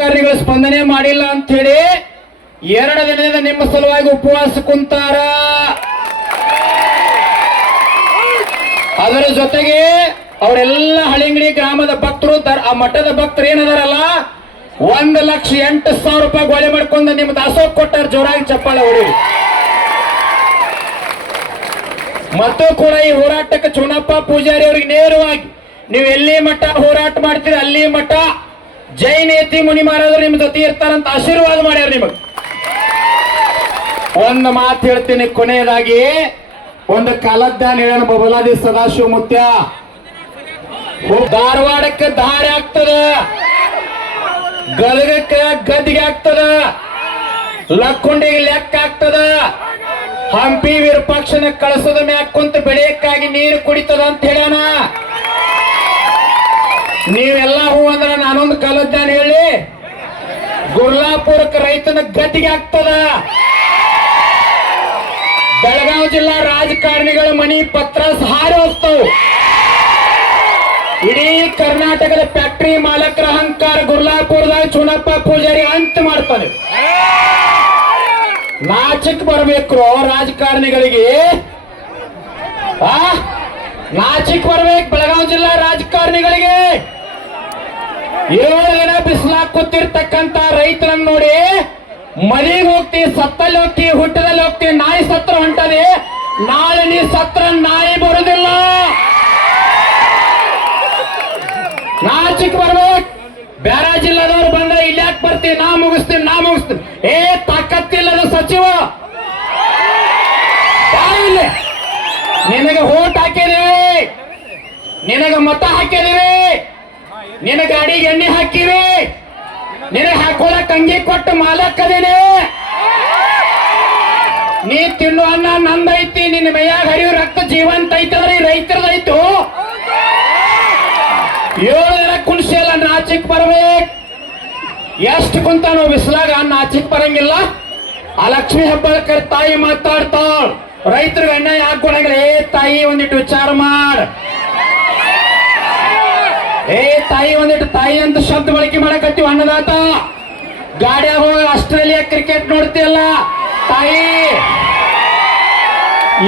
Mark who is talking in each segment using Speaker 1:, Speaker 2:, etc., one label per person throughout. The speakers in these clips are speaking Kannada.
Speaker 1: ರಾಜಕಾರಣಿಗಳು ಸ್ಪಂದನೆ ಮಾಡಿಲ್ಲ ಅಂತ ಹೇಳಿ ಎರಡು ದಿನದಿಂದ ನಿಮ್ಮ ಸಲುವಾಗಿ ಉಪವಾಸ ಕುಂತಾರ. ಅದರ ಜೊತೆಗೆ ಅವರೆಲ್ಲ ಹಳಿಂಗಡಿ ಗ್ರಾಮದ ಭಕ್ತರು ಆ ಮಠದ ಭಕ್ತರು ಏನದಾರಲ್ಲ, ಒಂದು ಲಕ್ಷ ಎಂಟು ಸಾವಿರ ರೂಪಾಯಿ ಗೋಳೆ ಮಾಡ್ಕೊಂಡು ನಿಮ್ಮ ದಾಸೋಹ ಕೊಟ್ಟಾರ, ಜೋರಾಗಿ ಚಪ್ಪಾಳೆ ಅವರು ಮತ್ತು ಕೂಡ ಈ ಹೋರಾಟಕ್ಕೆ ಚುನಪ್ಪ ಪೂಜಾರಿ ಅವರಿಗೆ ನೇರವಾಗಿ, ನೀವು ಎಲ್ಲಿ ಮಠ ಹೋರಾಟ ಮಾಡ್ತೀರಿ, ಅಲ್ಲಿ ಮಠ. ಜೈನೇತಿ ಮುನಿ ಮಹಾರಾಜರು ನಿಮ್ ಜೊತೆ ಇರ್ತಾರಂತ ಆಶೀರ್ವಾದ ಮಾಡ್ಯಾರ ನಿಮಗ್. ಒಂದ್ ಮಾತು ಹೇಳ್ತೀನಿ ಕೊನೆಯದಾಗಿ, ಒಂದು ಕಾಲದ್ದಾನ ಹೇಳೋಣ ಬಬಲಾದಿ ಸದಾಶಿವ ಮುತ್ಯ ಧಾರವಾಡಕ್ಕೆ ದಾರಿ ಆಗ್ತದ. ಗದಗಕ್ಕೆ ಗದ್ದಿಗೆ ಆಗ್ತದ. ಲಕ್ಕುಂಡಿಗೆ ಲೆಕ್ಕ ಆಗ್ತದ. ಹಂಪಿ ವಿರೂಪಾಕ್ಷನ ಕಳಸದ ಮ್ಯಾಕ್ ಕುಂತ ಬೆಳೆಯಕ್ಕಾಗಿ ನೀರು ಕುಡಿತದ ಅಂತ ಹೇಳೋಣ. ನೀವೆಲ್ಲ ಹೂ ಅಂದ್ರೆ ನಾನೊಂದು ಕಲದ್ದಾನೆ ಹೇಳಿ. ಗುರ್ಲಾಪುರಕ್ಕೆ ರೈತನ ಗಟ್ಟಿಗೆ ಆಗ್ತದ. ಬೆಳಗಾವಿ ಜಿಲ್ಲಾ ರಾಜಕಾರಣಿಗಳ ಮನಿ ಪತ್ರ ಸಾರಿ ಹೋಗ್ತಾವ ಇಡೀ ಕರ್ನಾಟಕದ ಫ್ಯಾಕ್ಟರಿ ಮಾಲಕರ ಅಹಂಕಾರ ಗುರ್ಲಾಪುರದಾಗ ಚುನಪ್ಪ ಪೂಜಾರಿ ಅಂತ ಮಾಡ್ತಾನೆ. ನಾಚಕ್ ಬರ್ಬೇಕು ರಾಜಕಾರಣಿಗಳಿಗೆ. ನಾಚಿಕ್ ಬರ್ಬೇಕು, ಬೆಳಗಾವಿ ಜಿಲ್ಲಾ ಏಳು ದಿನ ಬಿಸಿಲಾಗ್ ಕೂತಿರ್ತಕ್ಕಂತ ರೈತರನ್ನ ನೋಡಿ, ಮನೆಗೆ ಹೋಗ್ತಿ, ಸತ್ತಲ್ಲಿ ಹೋಗ್ತಿ, ಹುಟ್ಟದಲ್ಲಿ ಹೋಗ್ತಿ, ನಾಯಿ ಸತ್ರ ಹೊಂಟದೆ, ನಾಳೆ ನೀ ಸತ್ರ ನಾಯಿ ಬರುದಿಲ್ಲ. ನಾಚಿಕ್ ಬರ್ಬೇಕು. ಬೇರೆ ಜಿಲ್ಲಾದವ್ರು ಬಂದ್ರೆ ಇಲ್ಲಿ ಯಾಕೆ ಬರ್ತೀವಿ ನಾ ಮುಗಿಸ್ತೀನಿ ನಾ ಮುಗಿಸ್ತೀನಿ. ಏ, ತಾಕತ್ತಿಲ್ಲದ ಸಚಿವ. ನಿನಗೆ ಓಟ್ ಹಾಕಿದೀವಿ ನಿನಗೆ ಮತ ಹಾಕಿದೀವಿ ನಿನ್ನ ಗಾಡಿಗೆ ಎಣ್ಣೆ ಹಾಕಿವಿ. ನಿನ್ನ ಹಾಕೊಳಕ್ ಅಂಗಿ ಕೊಟ್ಟು ಮಾಲಕ್ಕದೇನೆ. ನೀ ತಿನ್ನು ಅನ್ನ ನಂದೈತಿ, ನಿನ್ನ ಮೈಯಾಗ ಹರಿಯೋ ರಕ್ತ ಜೀವಂತ ಐತಂದ್ರೆ ರೈತರದೈತು ಏಳು ದಿನ ನಾಚಿಕ್ ಬರ್ಬೇಕು. ಎಷ್ಟು ಕುಂತಾನೋ ಬಿಸಿಲಾಗ ನಾಚಿಕ್ ಬರಂಗಿಲ್ಲ. ಆ ಲಕ್ಷ್ಮಿ ಹೆಬ್ಬಾಳ್ಕರ್ ತಾಯಿ ಮಾತಾಡ್ತಾಳ. ರೈತರಿಗೆ ಅನ್ಯಾಯ ಹಾಕೊಳಂಗಿಲ್ಲ ಏ ತಾಯಿ, ಒಂದಿಟ್ಟು ವಿಚಾರ ಮಾಡ್. ಏ ತಾಯಿ ಒಂದಿಟ್ಟು ತಾಯಿ ಅಂತ ಶಬ್ದ ಬಳಕೆ ಮಾಡಕತ್ತೀವಿ, ಅನ್ನದಾತ. ಗಾಡಿಯಾಗ ಹೋಗಿ ಆಸ್ಟ್ರೇಲಿಯಾ ಕ್ರಿಕೆಟ್ ನೋಡ್ತಿಯಲ್ಲ? ತಾಯಿ,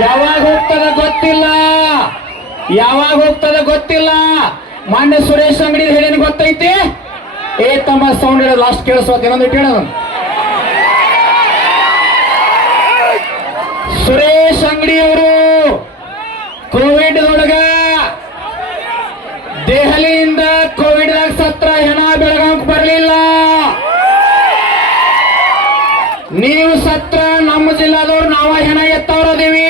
Speaker 1: ಯಾವಾಗ ಹೋಗ್ತದ ಗೊತ್ತಿಲ್ಲ. ಯಾವಾಗ ಹೋಗ್ತದ ಗೊತ್ತಿಲ್ಲ. ಮಾನ್ಯ ಸುರೇಶ್ ಅಂಗಡಿ ಹೇಳಿನ ಗೊತ್ತೈತಿ? ಏ ತಮ್ಮ ಸೌಂಡ್ ಹೇಳೋದು ಲಾಸ್ಟ್ ಕೇಳಿಸ್ಬೋದು ಇನ್ನೊಂದು ಹೇಳೋದು. ಸುರೇಶ್ ಅಂಗಡಿಯವರು ಹೆಣ ಬೆಳಗಾವಕ್ಕೆ ಬರಲಿಲ್ಲ. ನೀವು ಸತ್ರ ನಮ್ಮ ಜಿಲ್ಲಾದವ್ರು ನಾವ ಹೆಣ ಎತ್ತವ್ರದೀವಿ.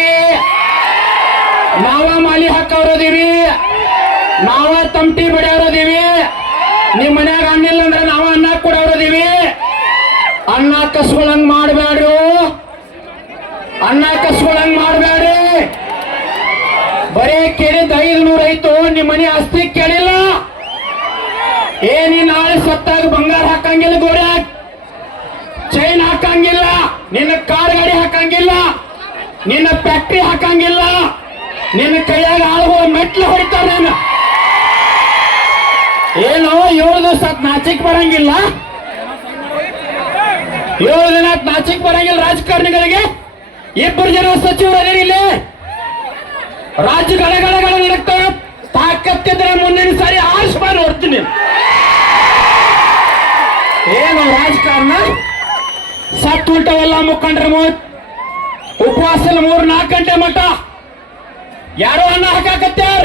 Speaker 1: ನಾವ ಮಾಲಿ ಹಾಕವ್ರದೀವಿ. ನಾವ ತಮಟಿ ಬಡಿಯೋರದೀವಿ ನಿಮ್ಮ ಮನ್ಯಾಗ ಅನ್ನಿಲ್ಲ ಅಂದ್ರೆ ನಾವ ಅನ್ನ ಕೊಡವರದೀವಿ. ಅನ್ನ ಕಸ್ಕೊಳಂಗ್ ಮಾಡಬೇಡ್ರು ಅನ್ನ ಕಸ್ಕೊಳಂಗ್ ಮಾಡಬೇಡ್ರಿ ಬರೀ ಕೇಳಿದ ಐದು ನೂರ ಐತು ನಿಮ್ಮ ಮನೆ ಆಸ್ತಿ ಕೇಳಿಲ್ಲ. ಏ ನೀ ನಾಳೆ ಸತ್ತಾಗ ಬಂಗಾರ ಹಾಕಂಗಿಲ್ಲ ಗೋಡೆ. ಚೈನ್ ಹಾಕಂಗಿಲ್ಲ. ನಿನ್ನ ಕಾರ್ ಗಾಡಿ ಹಾಕಂಗಿಲ್ಲ. ನಿನ್ನ ಫ್ಯಾಕ್ಟ್ರಿ ಹಾಕಂಗಿಲ್ಲ. ನಿನ್ನ ಕೈಯಾಗ ಆಳುವ ಮೆಟ್ಲು ಹೊಡಿತಾರ ನೀನು. ಏನು, ಏಳು ದಿವಸ ನಾಚಿಕ್ ಬರಂಗಿಲ್ಲ? ಏಳು ದಿನ ನಾಚಿಕ್ ಬರಂಗಿಲ್ಲ ರಾಜಕಾರಣಿಗಳಿಗೆ. ಇಬ್ಬರು ಜನ ಸಚಿವರು ಇಲ್ಲಿ. ರಾಜ್ಯ ಗಡಗಡಗಳ ನಡಕ್ತವೆ ರಾಜಕಾರಣ ಸತ್ತು ಉಲ್ಟವೆಲ್ಲ ಮುಖಂಡ್ರ ಮೂವತ್ ಉಪವಾಸ ಮೂರ್ ನಾಲ್ಕು ಗಂಟೆ ಮಠ. ಯಾರೋ ಅನ್ನ ಹಾಕಾಕತ್ಯಾರ?